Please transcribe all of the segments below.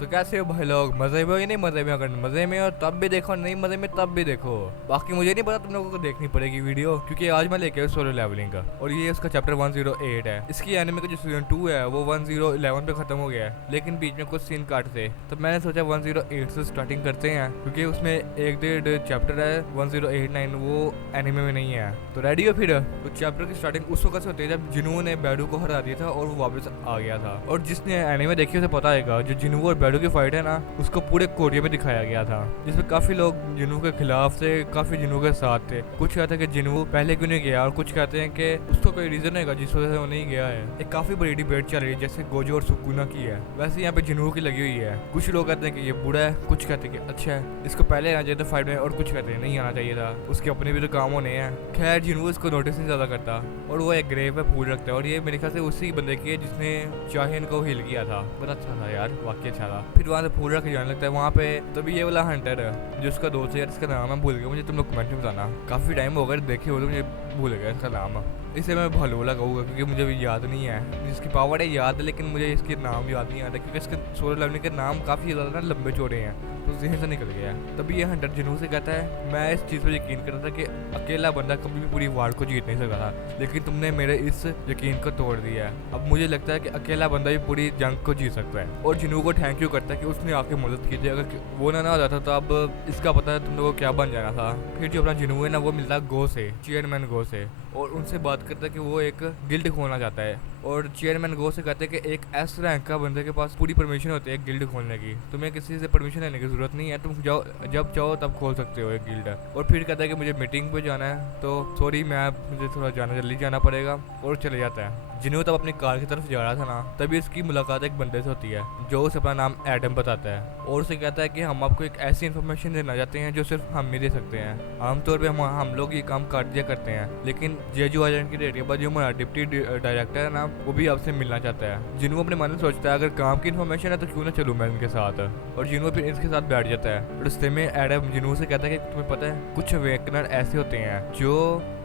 तो कैसे हो भाई लोग, मजे में हो या नहीं मजे में? अगर मजे में हो तब भी देखो, नहीं मजे में तब भी देखो। बाकी मुझे नहीं पता, तुम लोगों को देखनी पड़ेगी वीडियो, क्योंकि आज मैं लेके आया सोलो लेवलिंग का और ये उसका चैप्टर 108 है। इसकी एनिमे का जो सीजन 2 है वो 1011 पे खत्म हो गया है, लेकिन बीच में कुछ सीन काट थे, तो मैंने सोचा 108 से स्टार्टिंग करते हैं, क्योंकि उसमें 1-1.5 चैप्टर है। 1089 वो एनिमे में नहीं है। तो रेडी हो फिर? तो चैप्टर की स्टार्टिंग उस वक्त से होती है जब जिनू ने बैडू को हरा दिया था और वो वापस आ गया था। और जिसने एनिमे देखी उसे पता है, जो जिनू और बैडू की फाइट है ना, उसको पूरे कोरिया में दिखाया गया था, जिसमें काफी लोग जिनू के खिलाफ थे, काफी जिनू के साथ थे। कुछ कहते हैं कि जिनू पहले क्यों नहीं गया, और कुछ कहते हैं कि उसको कोई रीजन है जिस वजह से वो नहीं गया है। एक काफी बड़ी डिबेट चल रही है, जैसे गोजो और सुकुना की है, वैसे यहाँ पे जिनू की लगी हुई है। कुछ लोग कहते हैं कि ये बुरा है, कुछ कहते हैं कि अच्छा है, इसको पहले आना चाहिए था फाइट में, और कुछ कहते हैं नहीं आना चाहिए था, उसके अपने भी तो काम होने हैं। खैर जिनू इसको नोटिस नहीं ज्यादा करता और वो एक ग्रेव पे फूल रखता है, और ये मेरे ख्याल से उसी बंदे की है जिसने चाहिन को हिल किया था। बड़ा अच्छा था यार, वाकई अच्छा था। फिर वहाँ से फूल रखे जाने लगता है वहाँ पे। तभी ये वाला हंटर है जो उसका दोस्त है यार, इसका नाम है भूल गया मुझे, तुम लोग कमेंट में बताना। काफी टाइम हो गया देखे हो तो मुझे भूल गया इसका नाम। इसे मैं भलूला कहूँगा क्योंकि मुझे भी याद नहीं है। जिसकी पावर है याद है, लेकिन मुझे इसके नाम याद नहीं आता, क्योंकि इसके सोलर लेवलिंग के नाम काफ़ी ज़्यादा ना लंबे चौड़े हैं, तो जहन से निकल गया। तभी ये हंटर जिनू से कहता है, मैं इस चीज़ पर यकीन करता था कि अकेला बंदा कभी भी पूरी वार को जीत नहीं सकता था, लेकिन तुमने मेरे इस यकीन को तोड़ दिया है। अब मुझे लगता है कि अकेला बंदा भी पूरी जंग को जीत सकता है। और जिनू को थैंक यू करता है कि उसने आके मदद की थी, अगर वो ना हो जाता तो अब इसका पता है तुम लोगों को क्या बन जाना था। फिर जो अपना जिनू है ना, वो मिलता है गो से, चेयरमैन गो से, और उनसे बात करता है कि वो एक गिल्ड खोलना चाहता है। और चेयरमैन गो से कहते हैं कि एक एस रैंक का बंदे के पास पूरी परमिशन होती है गिल्ड खोलने की, तुम्हें किसी से परमिशन लेने की जरूरत नहीं है, तुम जाओ, जब चाहो तब खोल सकते हो एक गिल्ड। और फिर कहता है कि मुझे मीटिंग पे जाना है, तो सॉरी मुझे थोड़ा जल्दी जाना पड़ेगा, और चले जाता है। जिन्हों तब अपनी कार की तरफ जा रहा था ना, तभी इसकी मुलाकात एक बंदे से होती है जो उसे अपना नाम एडम बताता है, और उसे कहता है कि हम आपको एक ऐसी इन्फॉर्मेशन देना चाहते हैं जो सिर्फ हम ही दे सकते हैं। आमतौर पे हम लोग ये काम कर दिया करते हैं, लेकिन जेजू आइलैंड की डेट के बाद जो हमारा डिप्टी डायरेक्टर है ना, वो भी आपसे मिलना चाहता है। जिन्हों अपने मन में सोचता है अगर काम की इन्फॉर्मेशन है तो क्यों ना चलूँ मैं इनके साथ, और जिन्हों फिर इसके साथ बैठ जाता है। रास्ते में एडम जिन्हों से कहता है कि तुम्हें पता है कुछ अवेकनर ऐसे होते हैं जो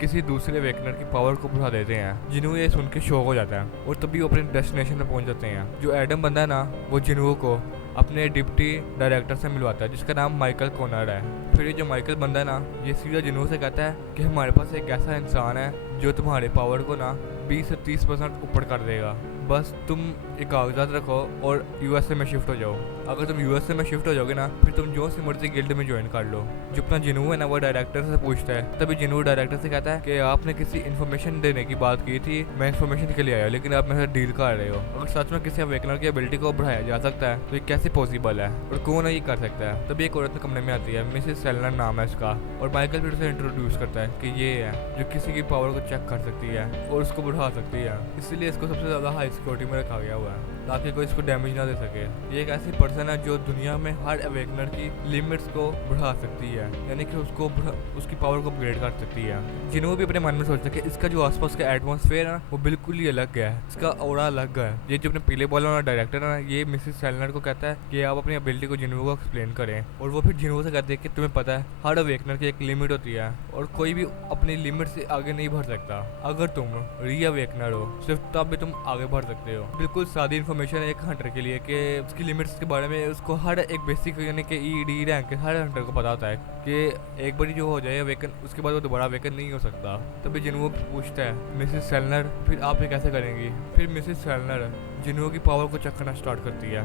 किसी दूसरे अवेकनर की पावर को बढ़ा देते हैं। जिन्हों ये सुन के शौक हो जाता है, और तभी वो अपने डेस्टिनेशन पे पहुंच जाते हैं। जो एडम बंदा है ना, वो जिन्हों को अपने डिप्टी डायरेक्टर से मिलवाता है, जिसका नाम माइकल कॉनर है। फिर ये जो माइकल बंदा है ना, ये सीधा जिन्हों से कहता है कि हमारे पास एक ऐसा इंसान है जो तुम्हारे पावर को ना 20 से 30% ऊपर कर देगा, बस तुम एक कागजात रखो और यूएसए में शिफ्ट हो जाओ। अगर तुम यूएसए में शिफ्ट हो जाओगे ना, फिर तुम जो सी मर्जी गिल्ड में ज्वाइन कर लो। जो अपना जिनू है ना, वो डायरेक्टर से पूछता है, तभी जिनू डायरेक्टर से कहता है कि आपने किसी इन्फॉर्मेशन देने की बात की थी, मैं इन्फॉर्मेशन के लिए आया, लेकिन आप मेरे साथ डील कर रहे हो। अगर सच में किसी अवेकनर की एबिलिटी को बढ़ाया जा सकता है तो ये कैसे पॉसिबल है, और कौन ये कर सकता है? तभी एक औरत कमरे में आती है, मिसेस सेलनर नाम है इसका, और माइकल फिर उसे इंट्रोड्यूस करता है कि ये है जो किसी की पावर को चेक कर सकती है और उसको बढ़ा सकती है, इसलिए इसको सबसे ज्यादा हाई सिक्योरिटी में रखा गया हुआ है ताकि कोई इसको डैमेज ना दे सके। ये एक ऐसी पर्सन है जो दुनिया में हर अवेकनर की लिमिट्स को बढ़ा सकती है, यानी कि उसकी पावर को अपग्रेड कर सकती है। जिन्हों भी अपने मन में सोचता है कि इसका जो आसपास का एटमॉस्फेयर है वो बिल्कुल ही अलग है, इसका ऑरा अलग है। ये जो अपने पीले बॉल वाला डायरेक्टर है ना, ये मिसेस सेलनर को कहता है कि आप अपनी एबिलिटी को जिन्हों को एक्सप्लेन करें, और वो फिर जिन्हों से कहते हैं कि तुम्हें पता है हर अवेकनर की एक लिमिट होती है और कोई भी अपनी लिमिट से आगे नहीं बढ़ सकता। अगर तुम री अवेकनर हो सिर्फ तब भी तुम आगे बढ़ सकते हो। बिल्कुल सादी इन्फॉर्मेशन है एक हंटर के लिए कि उसकी लिमिट्स के बारे में उसको हर एक बेसिक यानी कि ईडी रैंक के हर हंटर को पता होता है कि एक बार जो हो जाए अवेकन, उसके बाद वो दोबारा अवेकन नहीं हो सकता। तभी जिन्हों पूछता है मिसेस सेलनर फिर आप ये कैसे करेंगी? फिर मिसेस सेलनर जिन्हों की पावर को चेक करना स्टार्ट करती है,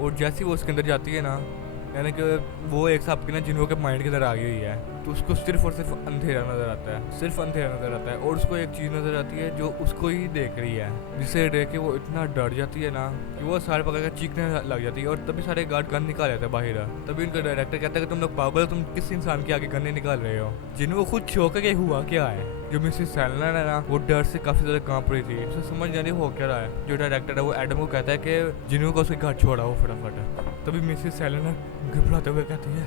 और जैसे वो उसके अंदर जाती है ना, यानी कि वो एक हिसाब की ना जिन्हों के माइंड के अंदर आ गई है, तो उसको सिर्फ और सिर्फ अंधेरा नजर आता है, सिर्फ अंधेरा नजर आता है। और उसको एक चीज़ नजर आती है जो उसको ही देख रही है, जिसे देख के वो इतना डर जाती है ना कि वो सारे पकड़ कर चीखने लग जाती है, और तभी सारे गार्ड गन निकाल लेते हैं बाहर। तभी उनका डायरेक्टर कहता है कि तुम लोग पागल हो, तुम किस इंसान के आगे गन निकाल रहे हो? जिन्हों खुद शौक है कि हुआ क्या है। जो मिसेस सेलनर है ना, वो डर से काफी ज्यादा कांप रही थी, उसे समझ नहीं हो क्या रहा है। जो डायरेक्टर है वो एडम को कहता है कि जिन्हों को उसके घर छोड़ाओ फटाफट। तभी मिसेस सेलनर घबराते हुए कहती है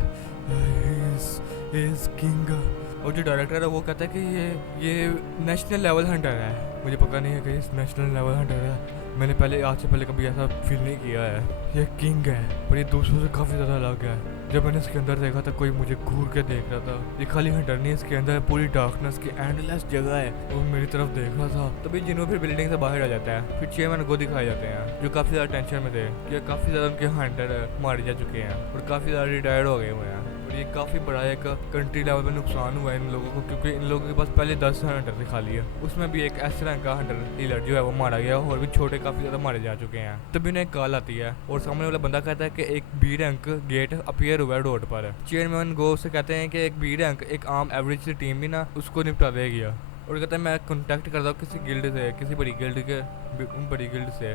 इज किंग, और जो डायरेक्टर है वो कहता है कि ये नेशनल लेवल हंटर है। मुझे पता नहीं है कि इस नेशनल लेवल हंटर है, मैंने आज से पहले कभी ऐसा फील नहीं किया है। ये किंग है पर ये दूसरों से काफ़ी ज़्यादा अलग है। जब मैंने इसके अंदर देखा था कोई मुझे घूर के देख रहा था। ये खाली हंटर नहीं, इसके अंदर पूरी डार्कनेस की एंडलेस जगह है, वो मेरी तरफ देख रहा था। तभी जिन्हों फिर बिल्डिंग से बाहर आ जाता है। फिर चेयरमैन को दिखाए जाते हैं जो काफी ज्यादा टेंशन में थे कि काफी ज्यादा उनके हंटर मारे जा चुके हैं और काफी ज्यादा रिटायर्ड हो गए हुए हैं। ये काफ़ी बड़ा एक कंट्री लेवल में नुकसान हुआ है इन लोगों को, क्योंकि इन लोगों के पास पहले 10 हंटर दिखा लिए, उसमें भी एक एस रैंक का हंटर डीलर जो है वो मारा गया और भी छोटे काफ़ी ज़्यादा मारे जा चुके हैं। तभी उन्हें एक कॉल आती है और सामने वाला बंदा कहता है कि एक बी रैंक गेट अपीयर हुआ है रोड पर। चेयरमैन गो से कहते हैं कि एक बी रैंक एक आम एवरेज सी टीम भी ना उसको निपटा देगी और कहता है मैं कॉन्टैक्ट करता हूँ किसी गिल्ड से, किसी बड़ी गिल्ड से।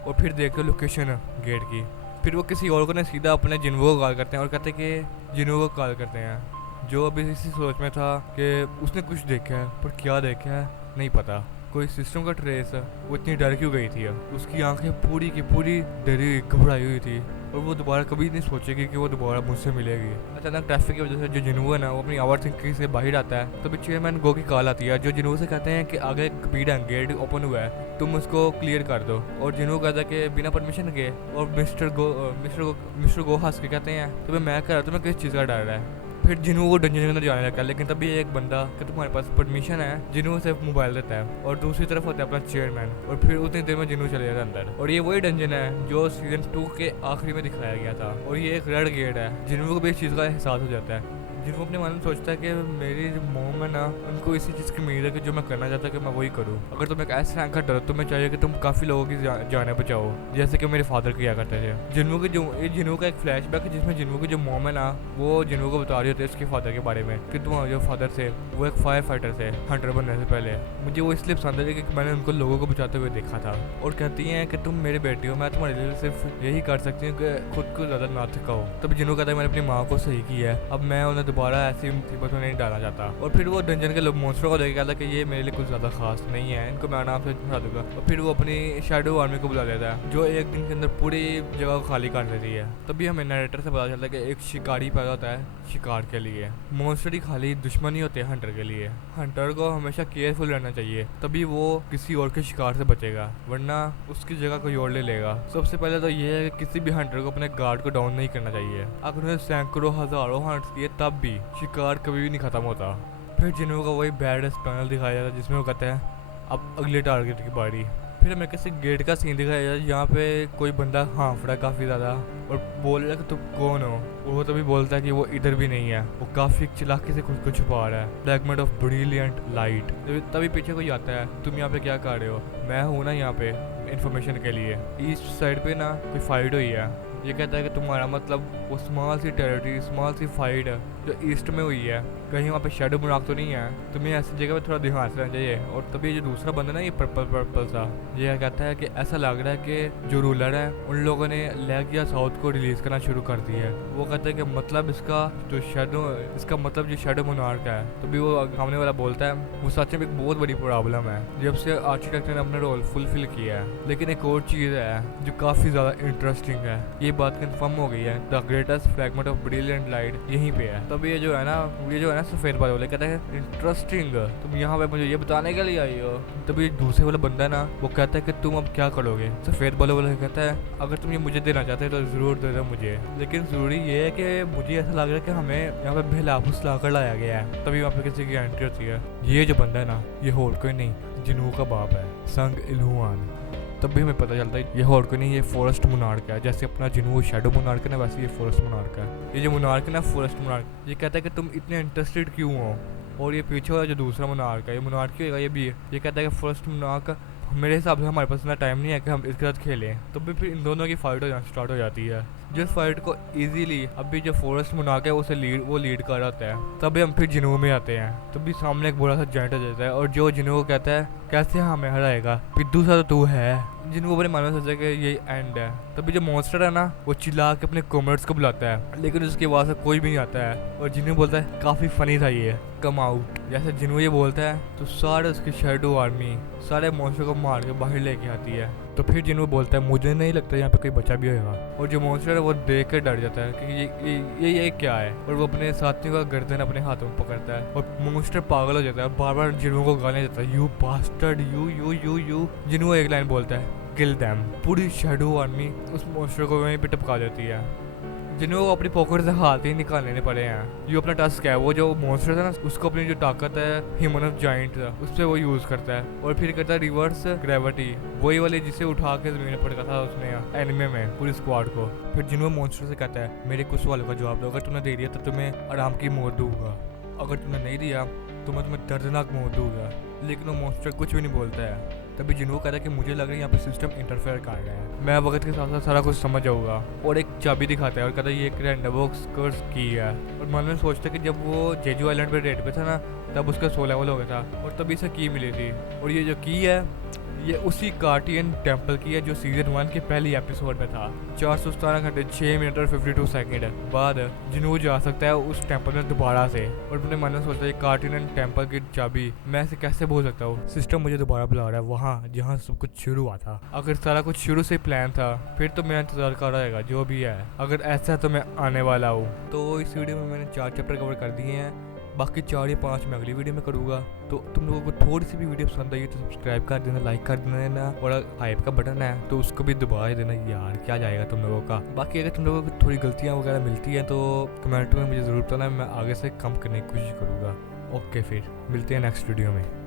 और फिर देखते लोकेशन गेट की। फिर वो किसी और को ना सीधा अपने जिन्वो को कॉल करते हैं और कहते हैं कि जिन्वो को कॉल करते हैं जो अभी इसी सोच में था कि उसने कुछ देखा है, पर क्या देखा है नहीं पता। कोई सिस्टम का ट्रेस है। वो इतनी डर क्यों गई थी, उसकी आंखें पूरी की पूरी डरी घबराई हुई थी और वो दोबारा कभी नहीं सोचेगी कि वो दोबारा मुझसे मिलेगी। अचानक ट्रैफिक की वजह से जो जिन्वो है ना वो अपनी ओवर थिंकिंग से बाहर आता है। तभी चेयरमैन गो की कॉल आती है जो जिन्वो से कहते हैं कि आगे गेट ओपन हुआ है, तुम उसको क्लियर कर दो। और जिन्वो कहता है कि बिना परमिशन के। और मिस्टर गो हंस के कहते हैं तुम्हें मैं कह रहा हूँ तुम्हें किस चीज़ का डर है। फिर जिन्हों वो डंजन के अंदर जाने लगता है, लेकिन तभी एक बंदा कि तुम्हारे पास परमिशन है, जिन्हों से मोबाइल देता है और दूसरी तरफ होता है अपना चेयरमैन। और फिर उतनी देर में जिन्हों चले जाता है अंदर। और ये वही डंजन है जो सीजन 2 के आखिरी में दिखाया गया था और ये एक रेड गेट है। जिन्हों को भी इस चीज़ का एहसास हो जाता है। जिनको अपने मन में सोचता है कि मेरी मोम है ना उनको इसी चीज़ की उम्मीद है कि जो मैं करना चाहता हूँ कि मैं वही करूँ। अगर तुम एक ऐसे रैंक का डर तुम्हें चाहिए कि तुम काफ़ी लोगों की जाने बचाओ, जैसे कि मेरे फादर किया करते थे। जिन्हों का एक फ्लैशबैक है जिसमें जिन्हों की जो मोम है ना वो जिन्हों को बता रही होती है उसके फादर के बारे में कि तुम्हारे जो फादर थे वो एक फायर फाइटर थे हंटर बनने से पहले। मुझे वो इसलिए पसंद है कि मैंने उनको लोगों को बचाते हुए देखा था। और कहती हैं कि तुम मेरे बेटे हो, मैं तुम्हारे लिए सिर्फ यही कर सकती हूँ कि खुद को ज़्यादा ना थकाओ। तब जिन्हों कहता है मैंने अपनी माँ को सही किया है, अब मैं उन्हें दोबारा ऐसी मुसीबत में नहीं डालना चाहता। और फिर वो डंजन के लोग मॉन्स्टर को देख कहता कि ये मेरे लिए कुछ ज़्यादा खास नहीं है, इनको मैं आराम से हरा दूंगा। और फिर वो अपनी शैडो आर्मी को बुला लेता है जो एक दिन के अंदर पूरी जगह को खाली कर देती है। तभी हमें नरेटर से पता चलता है कि एक शिकारी पैदा होता है शिकार के लिए। मॉन्स्टर ही खाली दुश्मन ही होते हैं हंटर के लिए। हंटर को हमेशा केयरफुल रहना चाहिए, तभी वो किसी और के शिकार से बचेगा, वरना उसकी जगह कोई और ले लेगा। सबसे पहले तो ये है कि किसी भी हंटर को अपने गार्ड को डाउन नहीं करना चाहिए। अगर उन्हें सैकड़ों हजारों हंट्स किए तब भी शिकार कभी भी नहीं खत्म होता। फिर जिन्हों का वही बैड पैनल दिखाया जाता है जिसमें वो कहते हैं अब अगले टारगेट की बारी। फिर हमें किसी गेट का सीन दिखाया जाता है जहाँ पे कोई बंदा हाँफ रहा है काफ़ी ज़्यादा और बोल रहा है कि तुम कौन हो। वो तभी बोलता है कि वो इधर भी नहीं है, वो काफ़ी चालाकी से खुद को छुपा रहा है। Fragment of brilliant light. तभी पीछे कोई आता है, तुम यहाँ पे क्या कर रहे हो? मैं हूँ ना यहाँ पे इन्फॉर्मेशन के लिए। ईस्ट साइड पे ना कोई फाइट हुई है। ये कहता है कि तुम्हारा मतलब वो small C territory small C fight जो ईस्ट में हुई है, कहीं वहाँ पे शैडो मुनाक तो नहीं है, तुम्हें ऐसी जगह पे थोड़ा ध्यान से रहना चाहिए। और तभी जो दूसरा बंदा ना ये पर्पल सा ये कहता है कि ऐसा लग रहा है कि जो रूलर है उन लोगों ने लेग या साउथ को रिलीज करना शुरू कर दिया है। वो कहता है कि मतलब इसका मतलब जो शैडो मुनार्क है। तभी वो सामने वाला बोलता है वो सच में एक बहुत बड़ी प्रॉब्लम है जब से आर्किटेक्चर ने अपना रोल फुलफिल किया है। लेकिन एक और चीज़ है जो काफ़ी ज़्यादा इंटरेस्टिंग है, ये बात कंफर्म हो गई है, the greatest fragment of brilliant light यहीं पे है। तब ये जो है ना सफेद बाल वाले कहते हैं इंटरेस्टिंग, तुम यहाँ पे मुझे ये बताने के लिए आई हो। तभी दूसरे वाला बंदा ना वो कहता है कि तुम अब क्या करोगे। सफेद बाल वाला कहता है अगर तुम ये मुझे देना चाहते हो तो जरूर दे दो मुझे, लेकिन जरूरी ये है कि मुझे ऐसा लग रहा है कि हमें यहाँ पे बेला फुसला कर लाया गया है। तभी वहाँ पे किसी की एंट्री होती है। ये जो बंदा है ना ये और कोई नहीं जिन्हों का बाप है, संग इल्हुआन। तब भी हमें पता चलता है ये और कोई नहीं, ये फॉरेस्ट मुनार्क है। जैसे अपना जिन्हों शैडो मुनार्क है ना वैसे ये फॉरेस्ट मुनार्क है। ये जो मुनार्क है ना फॉरेस्ट मुनार्क, ये कहता है कि तुम इतने इंटरेस्टेड क्यों हो। और ये पीछे वाला जो दूसरा मुनार्क है ये मुनार्क क्यों होगा, ये कहता है कि फॉरेस्ट मुनार्क मेरे हिसाब से हमारे पास इतना टाइम नहीं है कि हम इसके साथ खेलें। तो फिर इन दोनों की फाइट स्टार्ट हो जाती है, जिस फाइट को इजीली अभी जो फॉरेस्ट मुनार्क है उसे लीड कर रहा होता है। तभी हम फिर जिन्हों में आते हैं, तभी सामने एक बड़ा सा जाइंट आ जाता है और जो जिन्हों को कहता है कैसे हमें हराएगा, पिद्दू सा तो तू है। जिनको अपने मन में सोचा कि ये एंड है। तभी जो मॉन्स्टर है ना वो चिल्ला के अपने कॉमरेड्स को बुलाता है, लेकिन उसके बाद से कोई भी नहीं आता है। और जिन्हों बोलता है काफ़ी फनी था ये, कम आउट। जैसे जिन्हों ये बोलता है तो सारे उसकी शैडो आर्मी सारे मॉन्स्टर को मार के बाहर लेके आती है। तो फिर जिन्हों बोलता है मुझे नहीं लगता यहाँ पे कोई बचा भी होगा। और जो मॉन्स्टर है वो देख कर डर जाता है कि ये क्या है, और वो अपने साथियों का गर्दन अपने हाथों में पकड़ता है और मॉन्स्टर पागल हो जाता है, बार बार जिन्हों को गाने देता है, यू बास्टर्ड यू। जिन्हों एक लाइन बोलता है किल दैम। पूरी शैडो आर्मी उस मॉन्स्टर को वहीं पे टपका देती है। जिन्हें वो अपनी पॉकेट से हाथ ही निकालने पड़े हैं। ये अपना टास्क है, वो जो मॉन्स्टर था ना उसको अपनी जो ताकत है ह्यूमन जाइंट उस पर वो यूज करता है और फिर करता है रिवर्स ग्रेविटी, वही वाले जिसे उठा के जमीन पर रखा था उसने एनिमे में पूरी स्क्वाड को। फिर जिन्हों मॉन्स्टर से कहता है मेरे कुछ सवालों का जवाब दो, अगर तुमने दे दिया तो तुम्हें आराम की मौत दूंगा, अगर तुमने नहीं दिया तो मैं तुम्हें दर्दनाक मौत दूंगा। लेकिन वो मॉन्स्टर कुछ भी नहीं बोलता है। तभी जिन्हों कहता है कि मुझे लग रहा है यहाँ पे सिस्टम इंटरफेयर कर गया है, मैं वक्त के साथ साथ सारा कुछ समझ जाऊंगा। और एक चाबी दिखाता है और कहता है ये एक रैंडम बॉक्स कर्स की है। और मन में सोचता है कि जब वो जेजू आइलैंड पे रेड पे था ना तब उसका 100 लेवल हो गया था और तभी इसे की मिली थी। और ये जो की है ये उसी कार्टियन टेम्पल की है जो सीजन 1 के पहली एपिसोड में था। 417 घंटे 6 मिनट और 52 सेकंड बाद जिन्हों जा सकता है उस टेम्पल में दोबारा से। और अपने मन में सोचता है कार्टियन टेम्पल की चाबी मैं इसे कैसे बोल सकता हूँ, सिस्टम मुझे दोबारा बुला रहा है वहाँ जहाँ सब कुछ शुरू हुआ था। अगर सारा कुछ शुरू से प्लान था फिर तो मेरा इंतजार कर रहेगा जो भी है, अगर ऐसा तो मैं आने वाला हूँ। तो इस वीडियो में मैंने 4 चैप्टर कवर कर दिए हैं, बाकी 4 या 5 मैं अगली वीडियो में करूँगा। तो तुम लोगों को थोड़ी सी भी वीडियो पसंद आई तो सब्सक्राइब कर देना, लाइक कर देना और हाइप का बटन है तो उसको भी दबा देना यार, क्या जाएगा तुम लोगों का। बाकी अगर तुम लोगों को थोड़ी गलतियाँ वगैरह मिलती हैं तो कमेंट में मुझे ज़रूर बताना, मैं आगे से कम करने की कोशिश करूँगा। ओके फिर मिलते हैं नेक्स्ट वीडियो में।